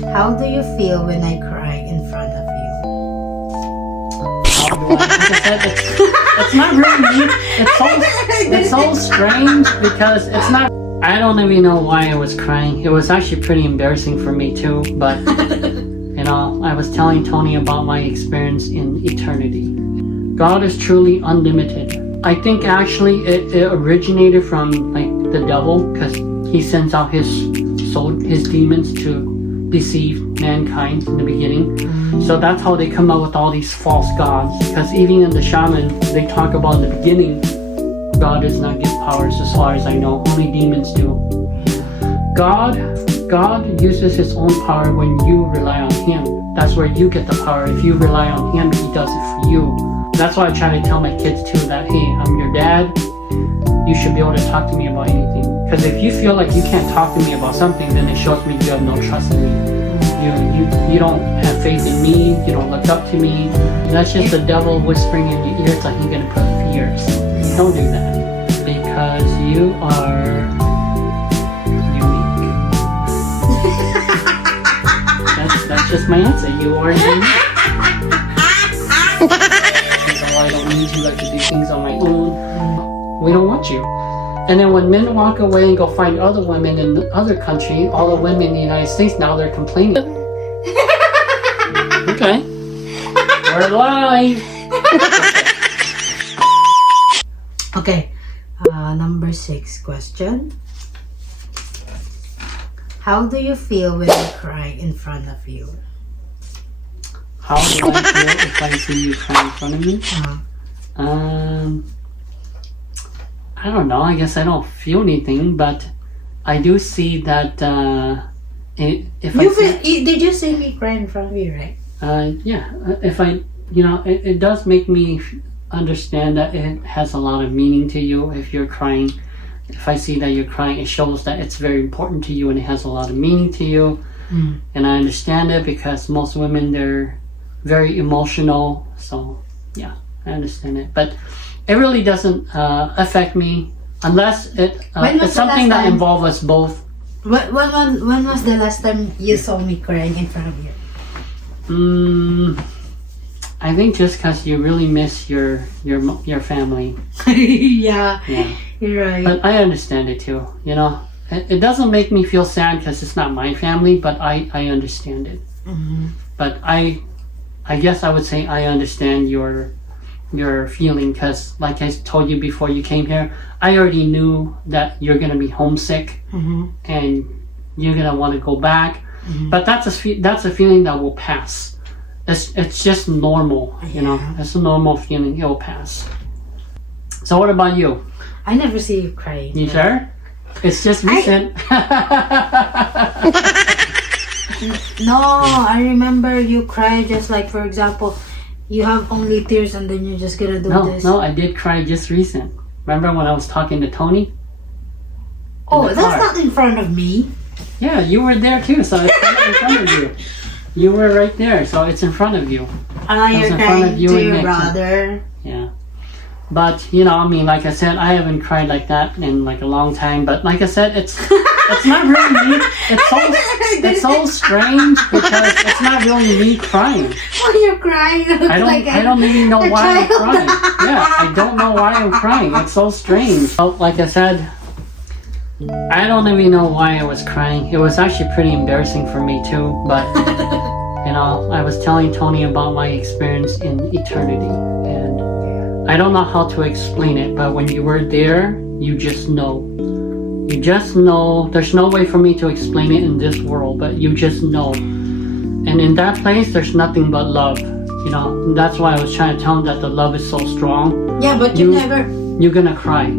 How do you feel when I cry in front of you? Like I said, it's not really me. It's so strange because it's not. I don't even know why I was crying. It was actually pretty embarrassing for me too. But you know, I was telling Tony about my experience in eternity. God is truly unlimited. I think actually it originated from like the devil because he sends out his demons to deceive mankind in the beginning. So that's how they come up with all these false gods. Because even in the shaman, they talk about in the beginning, God does not give powers as far as I know. Only demons do. God uses his own power when you rely on him. That's where you get the power. If you rely on him, he does it for you. That's why I try to tell my kids too that, hey, I'm your dad. You should be able to talk to me about anything. Because if you feel like you can't talk to me about something, then it shows me you have no trust in me. You don't have faith in me. You don't look up to me. That's just the devil whispering in your ears like you're gonna put fears. Don't do that because you are unique. That's just my answer. You are unique. I don't need you like to do things on my own. We don't want you. And then when men walk away and go find other women in the other country, all the women in the United States now they're complaining. Okay, we're live. Okay, number 6 question. How do you feel when I cry in front of you? How do I feel if I see you cry in front of me? I don't know. I guess I don't feel anything, but I do see that did you see me cry in front of you, right? Yeah. If I, it does make me understand that it has a lot of meaning to you. If you're crying, if I see that you're crying, it shows that it's very important to you and it has a lot of meaning to you. And I understand it because most women, they're very emotional. So yeah, I understand it, but it really doesn't affect me unless it's something that involves us both. When was the last time you saw me crying in front of you? I think just because you really miss your family. Yeah, you're right. But I understand it too. It doesn't make me feel sad because it's not my family, but I understand it. But I guess I would say I understand your feeling because like I told you before you came here, I already knew that you're going to be homesick and you're going to want to go back. But that's a feeling that will pass. It's just normal, it's a normal feeling. It will pass. So what about you? I never see you crying. You sure? It's just recent. No, I remember you cry just like, for example, you have only tears and then you're just gonna do this. No, I did cry just recent. Remember when I was talking to Tony? Oh, that's not in front of me. Yeah, you were there too, so it's right in front of you. You were right there, so it's in front of you. You're crying to your brother. Yeah. But, like I said, I haven't cried like that in like a long time. But like I said, it's not really me. It's so strange because it's not really me crying. Why you're crying? I don't even know why I'm crying. Yeah, I don't know why I'm crying. It's so strange. So, like I said, I don't even know why I was crying. It was actually pretty embarrassing for me too. But, I was telling Tony about my experience in eternity. And I don't know how to explain it, but when you were there, you just know. You just know. There's no way for me to explain it in this world, but you just know. And in that place, there's nothing but love. That's why I was trying to tell him that the love is so strong. Yeah, but you're gonna cry.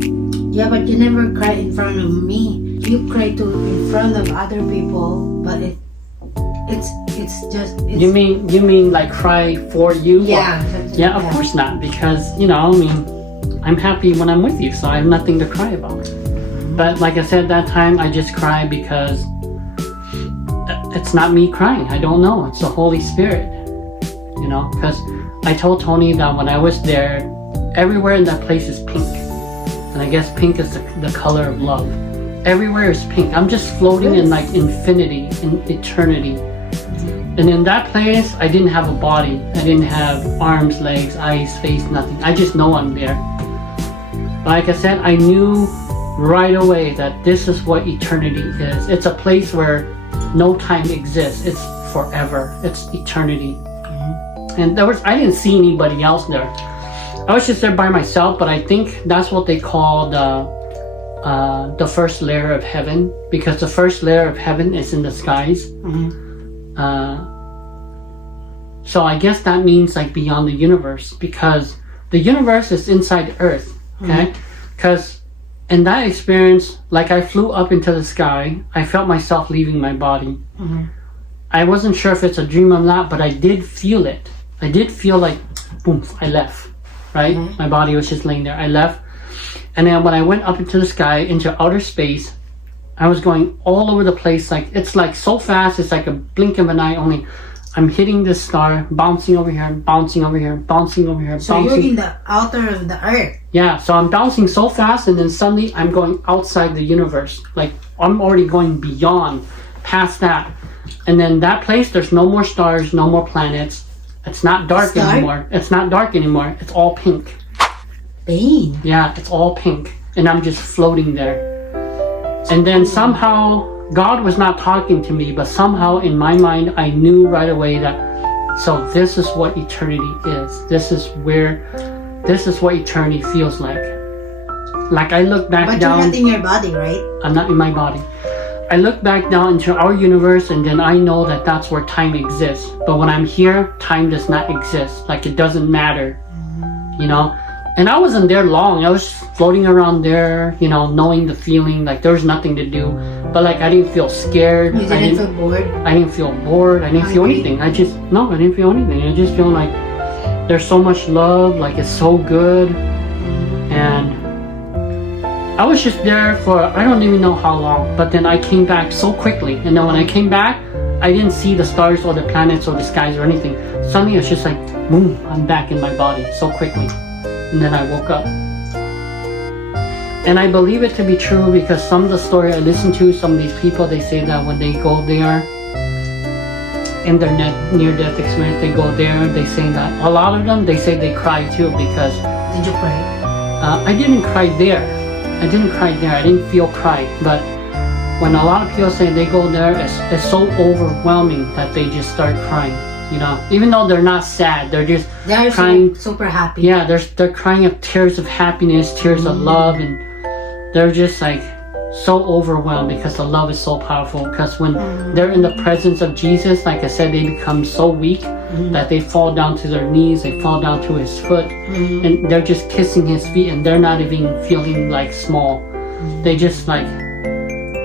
Yeah, but you never cry in front of me. You cry in front of other people, but You mean like cry for you? Yeah. Yeah, of course not, because I'm happy when I'm with you, so I have nothing to cry about. But like I said, that time I just cried because it's not me crying. I don't know. It's the Holy Spirit. Because I told Tony that when I was there, everywhere in that place is pink. And I guess pink is the color of love. Everywhere is pink. I'm just floating in like infinity, in eternity. And in that place, I didn't have a body. I didn't have arms, legs, eyes, face, nothing. I just know I'm there. Like I said, I knew right away that this is what eternity is. It's a place where no time exists. It's forever. It's eternity. And I didn't see anybody else there. I was just there by myself, but I think that's what they call the first layer of heaven, because the first layer of heaven is in the skies. So I guess that means like beyond the universe, because the universe is inside Earth. Okay, because in that experience, like I flew up into the sky, I felt myself leaving my body. I wasn't sure if it's a dream or not, but I did feel it. I did feel like, boom, I left. Right, my body was just laying there. I left, and then when I went up into the sky, into outer space, I was going all over the place. Like it's like so fast. It's like a blink of an eye. Only I'm hitting this star, bouncing over here, bouncing over here, bouncing over here. So bouncing. You're in the outer of the Earth. Yeah, so I'm bouncing so fast, and then suddenly I'm going outside the universe. Like I'm already going beyond, past that, and then that place. There's no more stars, no more planets. It's not dark anymore. It's not dark anymore. It's all pink. Pain. Yeah, it's all pink, and I'm just floating there. And then somehow God was not talking to me, but somehow in my mind I knew right away that so this is what eternity is. This is what eternity feels like. Like I look back down. But you're not in your body, right? I'm not in my body. I look back down into our universe, and then I know that that's where time exists. But when I'm here, time does not exist. Like it doesn't matter, you know. And I wasn't there long. I was floating around there, you know, knowing the feeling like there was nothing to do. But like I didn't feel scared. You didn't feel bored? I didn't feel bored. I didn't feel anything. I didn't feel anything. I just feel like there's so much love. Like it's so good. And I was just there for I don't even know how long, but then I came back so quickly. And then when I came back, I didn't see the stars or the planets or the skies or anything. Suddenly it's just like, boom, I'm back in my body so quickly. And then I woke up. And I believe it to be true because some of the story I listen to, some of these people, they say that when they go there, in their near-death experience, they go there, they say that a lot of them, they say they cry too because... Did you cry? I didn't cry there. I didn't feel cry, but when a lot of people say they go there, it's so overwhelming that they just start crying, you know, even though they're not sad, they're crying, super happy. Yeah, they're crying of tears of happiness, tears of love, and they're just like so overwhelmed because the love is so powerful. Because when they're in the presence of Jesus, like I said, they become so weak that they fall down to their knees, they fall down to his foot, and they're just kissing his feet, and they're not even feeling like small. They just like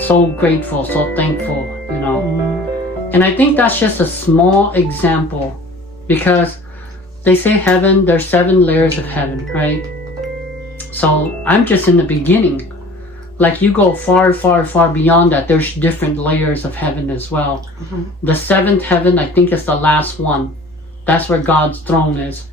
so grateful, so thankful, you know. And I think that's just a small example, because they say heaven, there's 7 layers of heaven, right? So I'm just in the beginning. Like you go far, far, far beyond that. There's different layers of heaven as well. The 7th heaven, I think, is the last one. That's where God's throne is.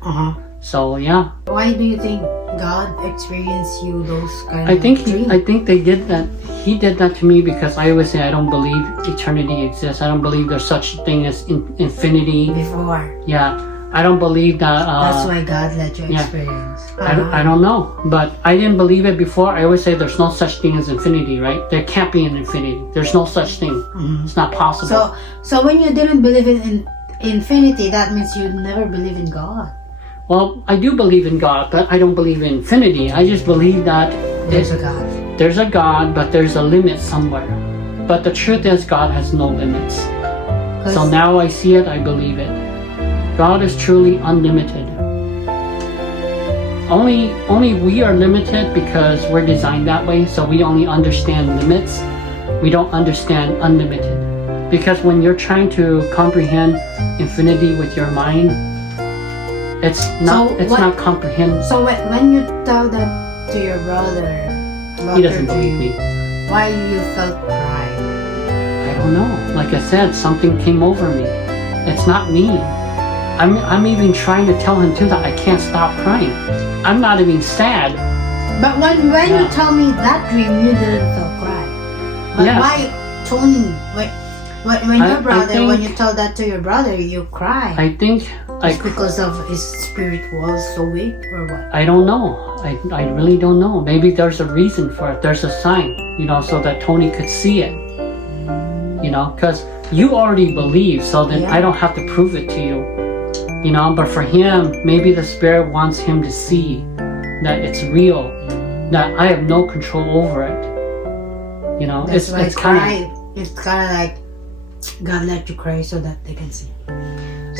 So yeah. Why do you think God experienced you those kind I think of dreams? I think they did that. He did that to me because I always say I don't believe eternity exists. I don't believe there's such a thing as infinity. Before. Yeah. I don't believe that. That's why God let you experience. I don't know, but I didn't believe it before. I always say there's no such thing as infinity, right? There can't be an infinity. There's no such thing. It's not possible. So when you didn't believe in infinity, that means you never believe in God. Well, I do believe in God, but I don't believe in infinity. I just believe that there's a God. There's a God, but there's a limit somewhere. But the truth is, God has no limits. So now I see it, I believe it. God is truly unlimited. Only we are limited because we're designed that way, so we only understand limits. We don't understand unlimited. Because when you're trying to comprehend infinity with your mind, it's not comprehensible. So when you tell that to your brother about he doesn't believe me. Why you felt pride? I don't know. Like I said, something came over me. It's not me. I'm even trying to tell him too that I can't stop crying. I'm not even sad. But when you tell me that dream, you didn't feel cry. But why, Tony? When your brother, think- when you tell that to your brother, you cry. I think Just because of his spirit was so weak, or what? I don't know. I really don't know. Maybe there's a reason for it. There's a sign, so that Tony could see it. Because you already believe, so then I don't have to prove it to you. But for him, maybe the spirit wants him to see that it's real, that I have no control over it. That's why it's kind of. It's kind of like God let you cry so that they can see.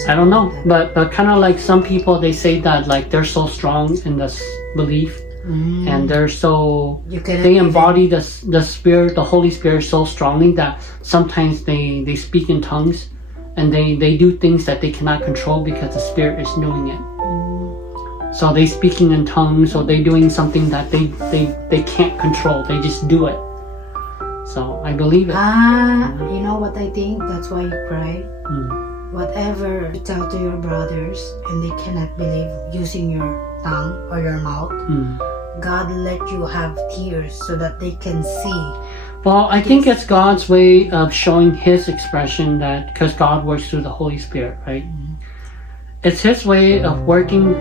I don't know, but kind of like some people, they say that like they're so strong in this belief, and they're so they embody the spirit, the Holy Spirit so strongly that sometimes they speak in tongues, and they do things that they cannot control because the Spirit is doing it. So they speaking in tongues, or they doing something that they can't control. They just do it. So I believe it. You know what I think? That's why you cry. Whatever you tell to your brothers and they cannot believe using your tongue or your mouth, God let you have tears so that they can see. Well, I think it's God's way of showing His expression, that because God works through the Holy Spirit, right? It's His way of working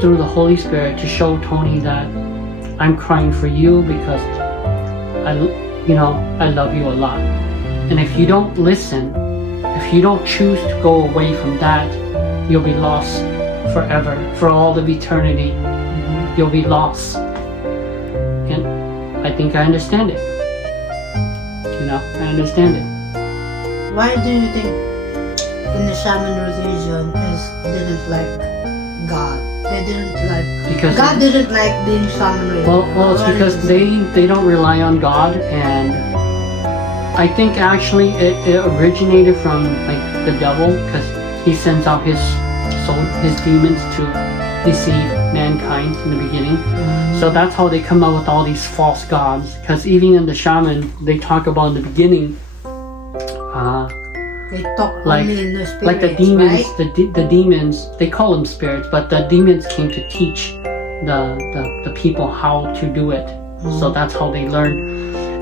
through the Holy Spirit to show Tony that I'm crying for you because I love you a lot. And if you don't listen, if you don't choose to go away from that, you'll be lost forever, for all of eternity. You'll be lost. And I think I understand it. I understand it. Why do you think in the shaman religion didn't like God? They didn't like Because God didn't like the shaman religion. Well, it's because they don't rely on God, and I think actually it originated from like the devil, because he sends out his demons to deceive mankind in the beginning. So that's how they come up with all these false gods. Because even in the shaman, they talk about in the beginning, they talk like only in the spirits, like the demons, right? the demons, they call them spirits, but the demons came to teach the people how to do it. So that's how they learned.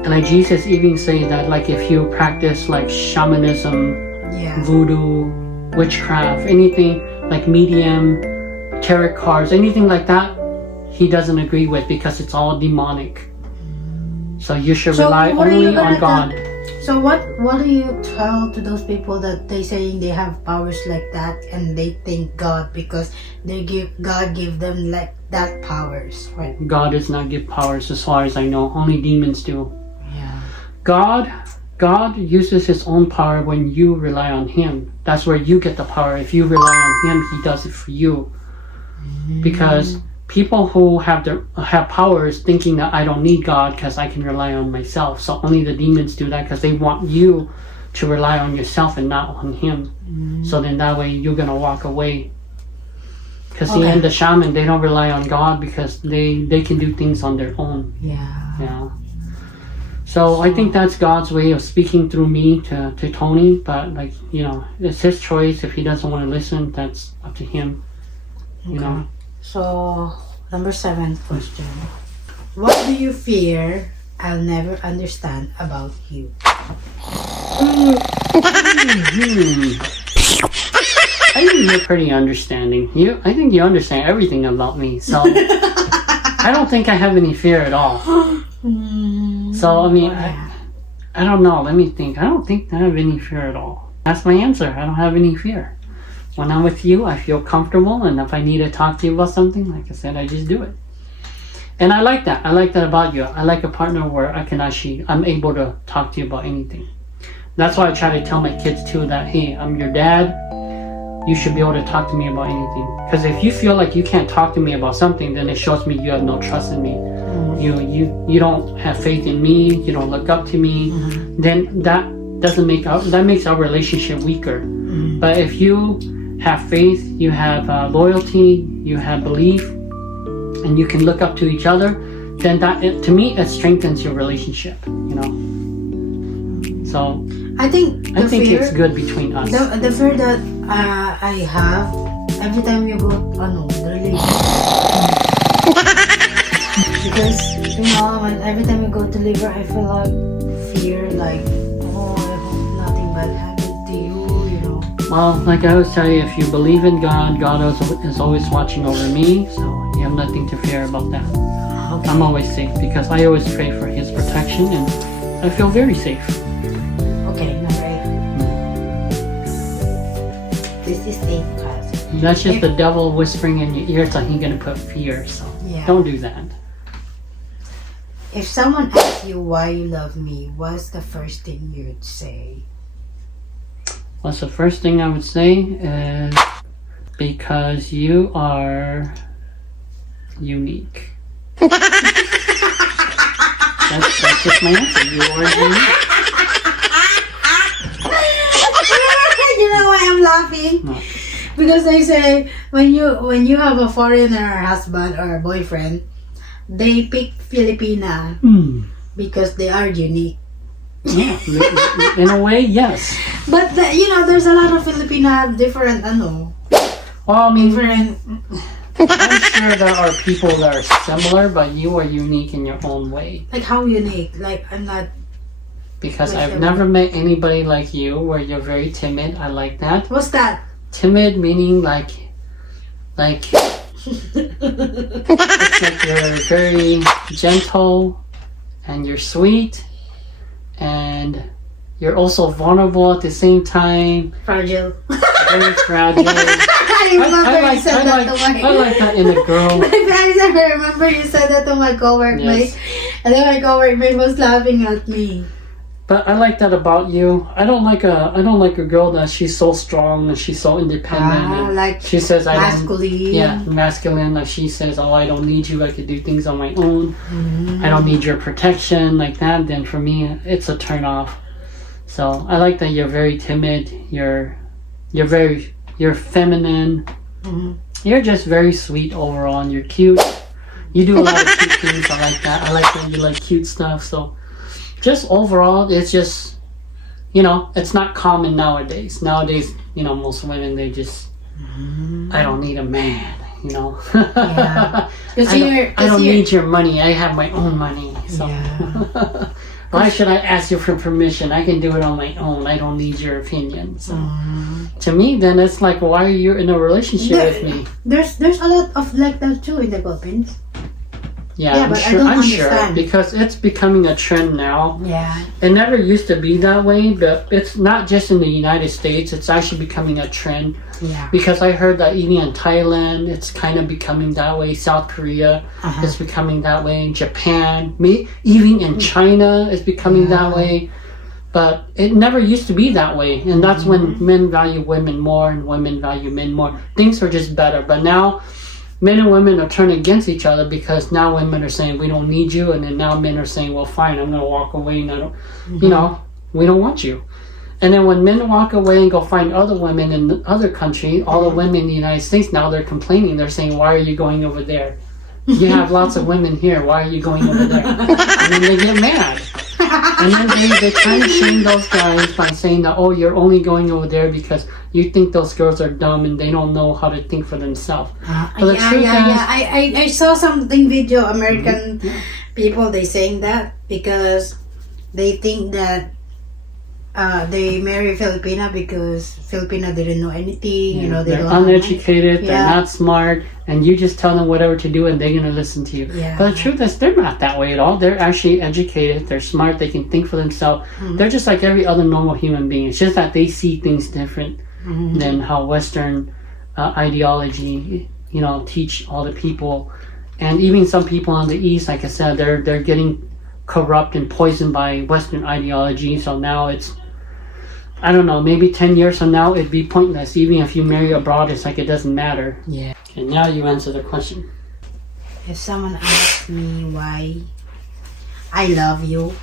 And like Jesus even say that like if you practice like shamanism, voodoo, witchcraft, anything like medium, tarot cards, anything like that, he doesn't agree with, because it's all demonic. So you should rely only on God. So what do you tell to those people that they saying they have powers like that and they thank God because God give them like that powers, right? God does not give powers as far as I know. Only demons do. Yeah. God uses His own power when you rely on Him. That's where you get the power. If you rely on Him, He does it for you. Because people who have powers thinking that I don't need God because I can rely on myself. So only the demons do that because they want you to rely on yourself and not on Him. So then that way you're going to walk away. Because in the shaman, they don't rely on God because they can do things on their own. Yeah. So I think that's God's way of speaking through me to Tony. But like, it's his choice. If he doesn't want to listen, that's up to him. So, number 7 question. What do you fear I'll never understand about you? I think you're pretty understanding. I think you understand everything about me. So, I don't think I have any fear at all. So, I mean, I don't know. Let me think. I don't think I have any fear at all. That's my answer. I don't have any fear. When I'm with you, I feel comfortable, and if I need to talk to you about something, like I said, I just do it. And I like that. I like that about you. I like a partner where I'm able to talk to you about anything. That's why I try to tell my kids too that, hey, I'm your dad. You should be able to talk to me about anything. Because if you feel like you can't talk to me about something, then it shows me you have no trust in me. You don't have faith in me. You don't look up to me. Then that makes our relationship weaker. But if you have faith, you have loyalty, you have belief, and you can look up to each other, then to me it strengthens your relationship. So I think it's good between us. The fear that I have every time you go the relationship, because every time you go to liver, I feel like fear, like Well, like I always tell you, if you believe in God, God is always watching over me, so you have nothing to fear about that. Okay. I'm always safe because I always pray for His protection, and I feel very safe. Okay, number 8. This is 8 cards. That's just the devil whispering in your ear, so he's gonna put fear. So don't do that. If someone asks you why you love me, what's the first thing you'd say? What's the first thing I would say is because you are unique. That's just my answer. You are unique. You know why I'm laughing? No. Because they say when you have a foreigner husband or boyfriend, they pick Filipina because they are unique. Yeah, in a way, yes. But there's a lot of Filipina different Well, I mean, different. I'm sure there are people that are similar, but you are unique in your own way. Like how unique? Like I'm not. Because like I've never met anybody like you, where you're very timid. I like that. What's that? Timid meaning like it's like you're very gentle and you're sweet and you're also vulnerable at the same time. Fragile. Very fragile. I remember you said that to my. I like that in a girl. I remember you said that to my coworkmate, and then my coworkmate was laughing at me. But I like that about you. I don't like a girl that she's so strong and she's so independent. And like she says masculine. Masculine. Like she says, "Oh, I don't need you. I can do things on my own. I don't need your protection." Like that. Then for me, it's a turn off. So I like that you're very timid. You're feminine. You're just very sweet overall, and you're cute. You do a lot of cute things. I like that. I like that you like cute stuff. So. Just overall, it's just, it's not common nowadays. Nowadays, most women, they just, I don't need a man, Yeah. I don't need your money. I have my own money. So. Yeah. Why should I ask you for permission? I can do it on my own. I don't need your opinion. So, to me, then it's like, why are you in a relationship with me? There's a lot of like that too in the Philippines. Yeah, I'm sure because it's becoming a trend now. Yeah. It never used to be that way, but it's not just in the United States. It's actually becoming a trend. Yeah. Because I heard that even in Thailand, it's kind of becoming that way. South Korea is becoming that way. In Japan, even in China, it's becoming that way. But it never used to be that way. And that's when men value women more and women value men more. Things are just better. But now, men and women are turning against each other because now women are saying we don't need you, and then now men are saying, well, fine, I'm going to walk away, and I don't, we don't want you. And then when men walk away and go find other women in the other country, all the women in the United States now they're complaining. They're saying, why are you going over there? You have lots of women here. Why are you going over there? And then they get mad. And then they try to shame those guys by saying that, oh, you're only going over there because you think those girls are dumb and they don't know how to think for themselves. But the truth is, I saw something video, American people, they saying that because they think that they marry Filipina because Filipina didn't know anything, they're uneducated, they're not smart, and you just tell them whatever to do and they're going to listen to you. Yeah. But the truth is, they're not that way at all. They're actually educated, they're smart, they can think for themselves. They're just like every other normal human being. It's just that they see things different than how Western ideology, teach all the people. And even some people on the East, like I said, they're getting corrupt and poisoned by Western ideology. So now it's, I don't know, maybe 10 years from now, it'd be pointless. Even if you marry abroad, it's like it doesn't matter. Yeah. Okay, now you answer the question. If someone asks me why I love you,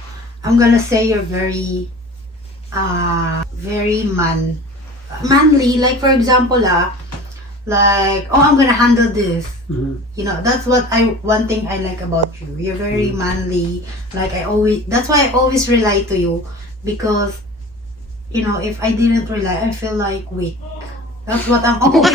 I'm gonna say you're very manly. Like for example, like, oh, I'm gonna handle this. That's one thing I like about you. You're very manly. Like that's why I always rely to you, because if I didn't rely, I feel like weak. That's what I'm always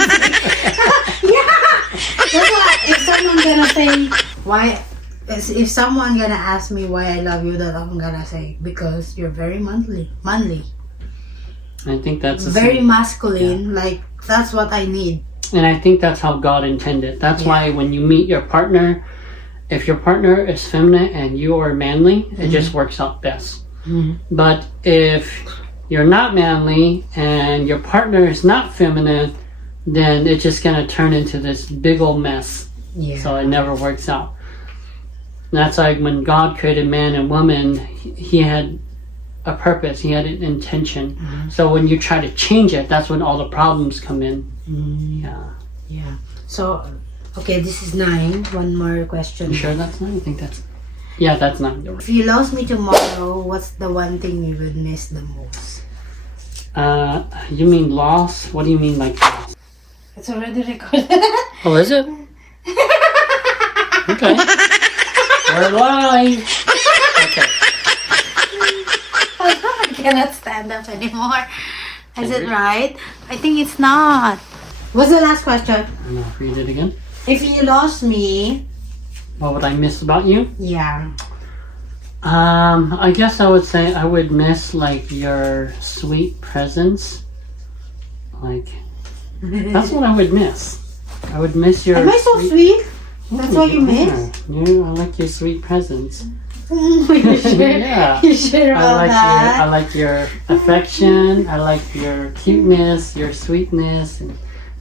that's why if someone gonna say why, if someone gonna ask me why I love you, that I'm gonna say because you're very manly. I think that's the very same. masculine. Like that's what I need. And I think that's how God intended. That's why when you meet your partner, if your partner is feminine and you are manly, it just works out best. But if you're not manly and your partner is not feminine, then it's just going to turn into this big old mess. Yeah. So it never works out. And that's like when God created man and woman, he had a purpose, he had an intention. So when you try to change it, that's when all the problems come in. Yeah. So, okay, this is 9. One more question. You sure that's 9? I think that's... Yeah, that's 9. If you lost me tomorrow, what's the one thing you would miss the most? You mean loss? What do you mean like loss? It's already recorded. Oh, is it? Okay. We're live. Okay. I cannot stand up anymore. Is it right? I think it's not. What's the last question? I'm gonna read it again. If you lost me, What would I miss about you? yeah. I guess I would say I would miss like your sweet presence. Like that's what I would miss. I would miss your. Am I so sweet? That's what you miss? Yeah, I like your sweet presence. You sure? Yeah. You sure about that? I like your affection. I like your cuteness, your sweetness, and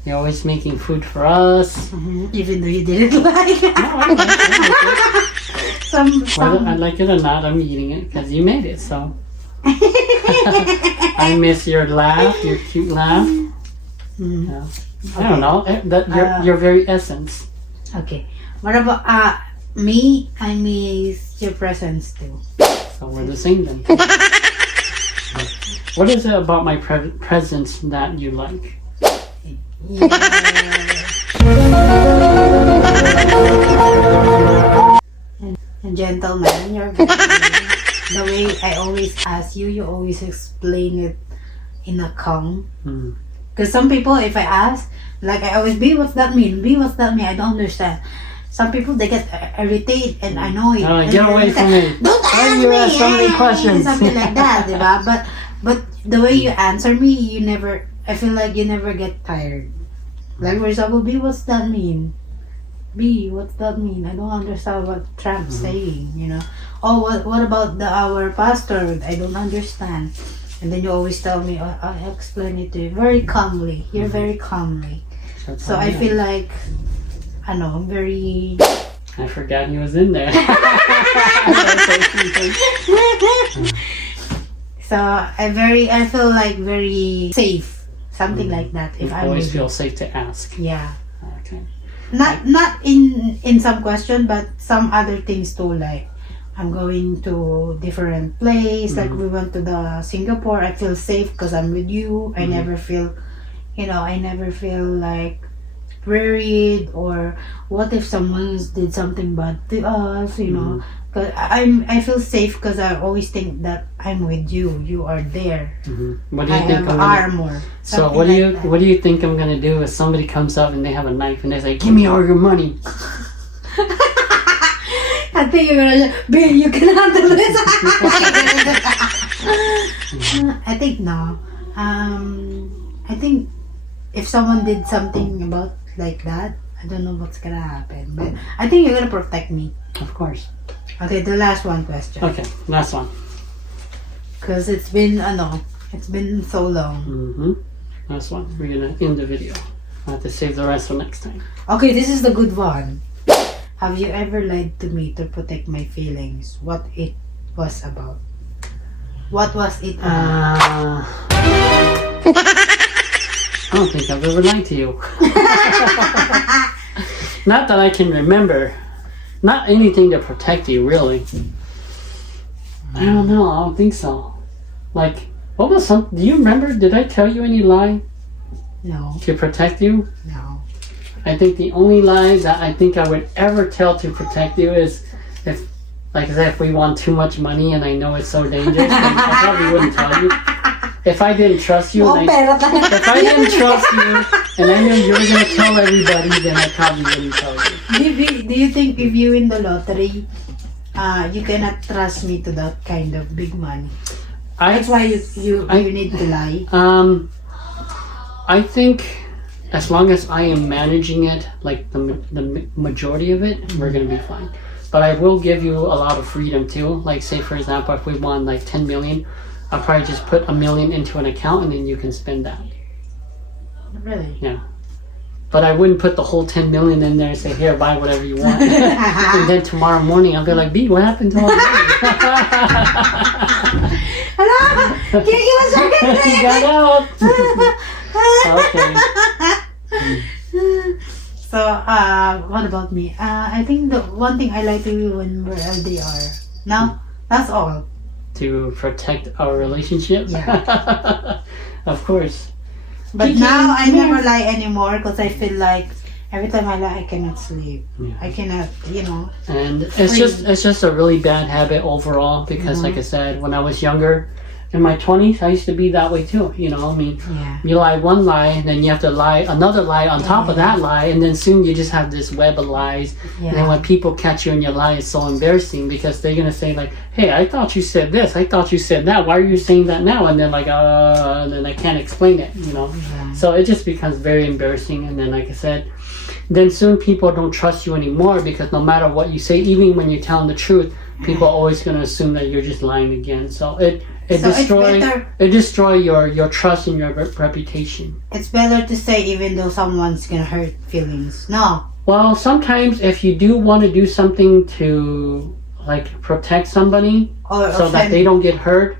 you're always making food for us. Even though you didn't like it. No, I like it. Some. Whether I like it or not, I'm eating it because you made it. So I miss your laugh, your cute laugh. Yeah. I don't know. Your very essence. Okay. What about me? I miss your presence too. So we're the same then. What is it about my presence that you like? Yeah. And gentleman, you're very, the way I always ask you, you always explain it in a calm. Because some people, if I ask, like I always, B, what's that mean? B, what's that mean? I don't understand. Some people, they get irritated and annoyed. Get away from me. Don't ask you me! ask so many questions. Something like that, diba? But the way you answer me, you never, I feel like you never get tired. Like for example, B, what's that mean? B, what's that mean? I don't understand what Trump's saying, you know. Oh, what about our pastor? I don't understand. And then you always tell me, I'll explain it to you very calmly. You're very calmly. So I feel like, I know, I'm very... I forgot he was in there. So I feel like very safe. Something like that. If I always feel safe to ask. Yeah. Okay. Not in some question, but some other things too. Like I'm going to different place. Like we went to the Singapore. I feel safe because I'm with you. I never feel, I never feel like worried or what if someone did something bad to us. Cause I feel safe because I always think that I'm with you. You are there. What do you I think? have armor. So what do you think I'm gonna do if somebody comes up and they have a knife and they say, "Give me all your money"? I think you're gonna say, you can handle this. I think no. I think if someone did something about like that, I don't know what's gonna happen. But I think you're gonna protect me. Of course. Okay, the last one question. Okay, last one. Because it's been so long. Last one. We're gonna end the video. I have to save the rest for next time. Okay, this is the good one. Have you ever lied to me to protect my feelings? What it was about? What was it about? I don't think I've ever lied to you. Not that I can remember. Not anything to protect you, really. I don't know. I don't think so. Like, what was some? Do you remember? Did I tell you any lie No. to protect you? No. I think the only lie that I think I would ever tell to protect you is if we want too much money and I know it's so dangerous, then I probably wouldn't tell you. If I didn't trust you, and if I didn't trust you and I knew you were going to tell everybody, then I probably wouldn't tell you. Do you think if you win the lottery, you cannot trust me to that kind of big money? That's why you need to lie. I think as long as I am managing it, like the majority of it, we're gonna be fine. But I will give you a lot of freedom too. Like say for example, if we won like 10 million, I'll probably just put $1 million into an account and then you can spend that. Really? Yeah. But I wouldn't put the whole 10 million in there and say, here, buy whatever you want. And then tomorrow morning I'll be like, B, what happened to all the money? Hello? Give me a second. You got out. Okay. So, what about me? I think the one thing I like to do when we're LDR. No, that's all. To protect our relationship? Yeah. Of course. But now I never lie anymore because I feel like every time I lie, I cannot sleep. Yeah. I cannot, And it's just a really bad habit overall because, like I said, when I was younger, in my 20s, I used to be that way too. You lie one lie, and then you have to lie another lie on top of that lie, and then soon you just have this web of lies. Yeah. And then when people catch you in your lie, it's so embarrassing because they're gonna say like, "Hey, I thought you said this. I thought you said that. Why are you saying that now?" And then and then I can't explain it. Yeah. So it just becomes very embarrassing. And then, like I said, then soon people don't trust you anymore because no matter what you say, even when you're telling the truth, people are always gonna assume that you're just lying again. So it destroy your trust and your reputation. It's better to say even though someone's gonna hurt feelings. No. Well, sometimes if you do want to do something to like protect somebody so that they don't get hurt,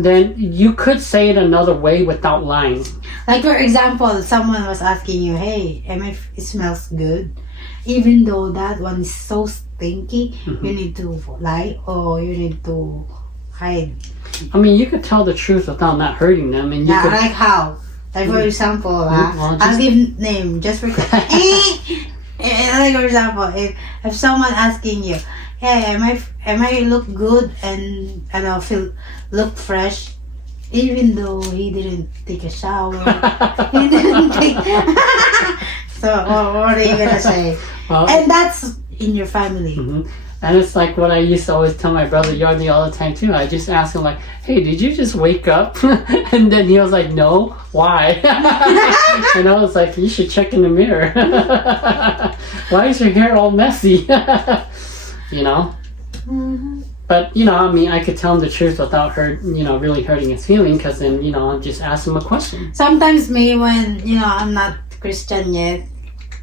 then you could say it another way without lying. Like for example, someone was asking you, "Hey, it smells good," even though that one is so stinky. You need to lie or you need to hide. I mean, you could tell the truth without not hurting them, and you could. Like how? Like for example, I'll give name just for. Like for example, if someone asking you, "Hey, am I look good and look fresh," even though he didn't take a shower, he didn't take. So what are you gonna say? Well, and that's in your family. And it's like what I used to always tell my brother Yardi all the time too. I just asked him like, "Hey, did you just wake up?" And then he was like, "No, why?" And I was like, "You should check in the mirror. Why is your hair all messy?" But I mean, I could tell him the truth without really hurting his feeling, because then I'll just ask him a question. Sometimes me when I'm not Christian yet,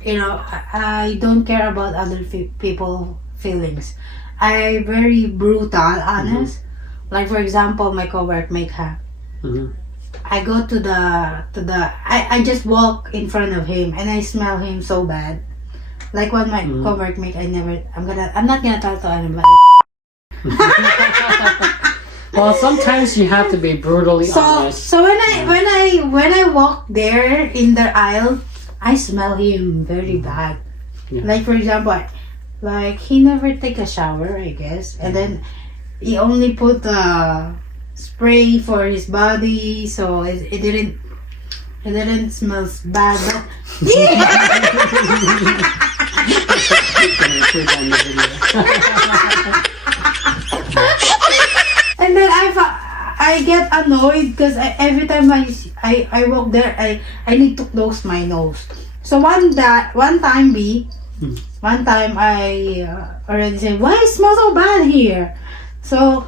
I don't care about other people feelings. I very brutal, honest. Like for example, my co-workmate I go to the I just walk in front of him and I smell him so bad. Like when my co-workmate, I'm not gonna talk to anybody. Well, sometimes you have to be brutally honest. So when I walk there in the aisle, I smell him very bad. Yeah. Like for example, like he never take a shower, I guess, and then he only put spray for his body, so it didn't smell bad. And then I get annoyed because every time I walk there, I need to close my nose. So one time I already said, "Why it smells so bad here?" So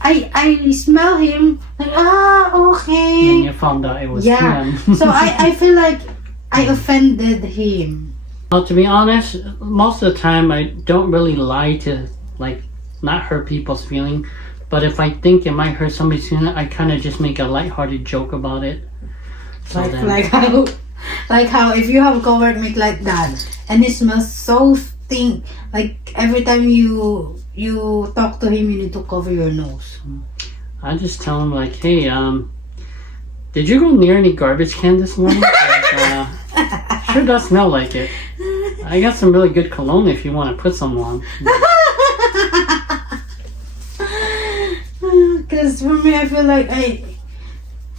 I smell him like, okay. Then you found out it was him. So I feel like I offended him. Well, to be honest, most of the time I don't really lie to like not hurt people's feeling. But if I think it might hurt somebody's feeling, I kind of just make a lighthearted joke about it. So like how if you have a co-workmate like that and it smells so stink, like every time you talk to him, you need to cover your nose. I just tell him like, "Hey, did you go near any garbage can this morning? Sure does smell like it. I got some really good cologne if you want to put some on." Because for me, I feel like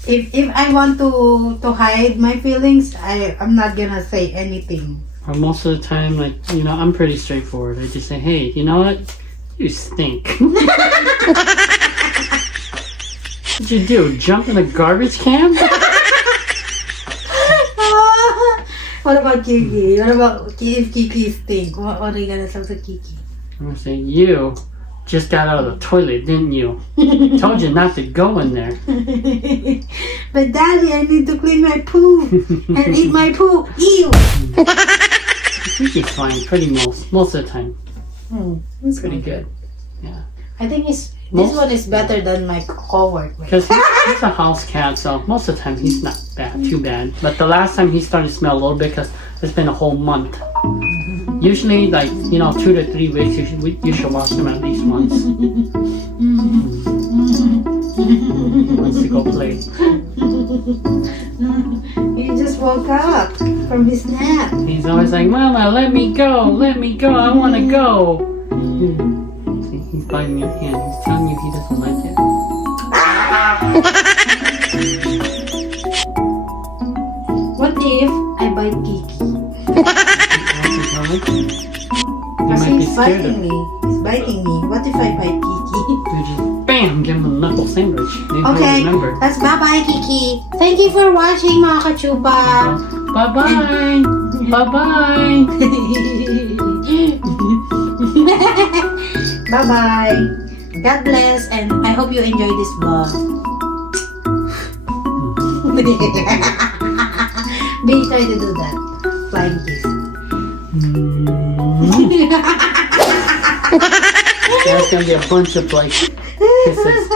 if I want to hide my feelings, I'm not gonna say anything. Or most of the time, like I'm pretty straightforward. I just say, "Hey, you know what? You stink." What'd you do? Jump in a garbage can? What about Kiki? What about if Kiki stink? What are you gonna say to Kiki? I'm gonna say, you just got out of the toilet, didn't you? Told you not to go in there. But Daddy, I need to clean my poop and eat my poop. Ew! Kiki's fine, pretty most of the time. It's Pretty good. Yeah. I think this one is better than my cohort. Because he's a house cat, so most of the time he's not too bad. But the last time he started to smell a little bit because it's been a whole month. Usually, like, 2 to 3 weeks, you should wash him at least once. He wants to go play. He just woke up from his nap. He's always like, Mama, let me go, I want to go. See, he's biting your hand. He's telling you he doesn't like it. What if I bite Kiki? Because he's biting me. He's biting me. What if I bite Kiki? You just bam, give him a knuckle sandwich. Then Okay, he'll remember. that's bye-bye, Kiki. Thank you for watching, mga kachupa. Bye-bye. Bye-bye. Bye-bye. God bless, and I hope you enjoy this vlog. Baby, try to do that. Flying kiss. There's gonna be a bunch of like kisses.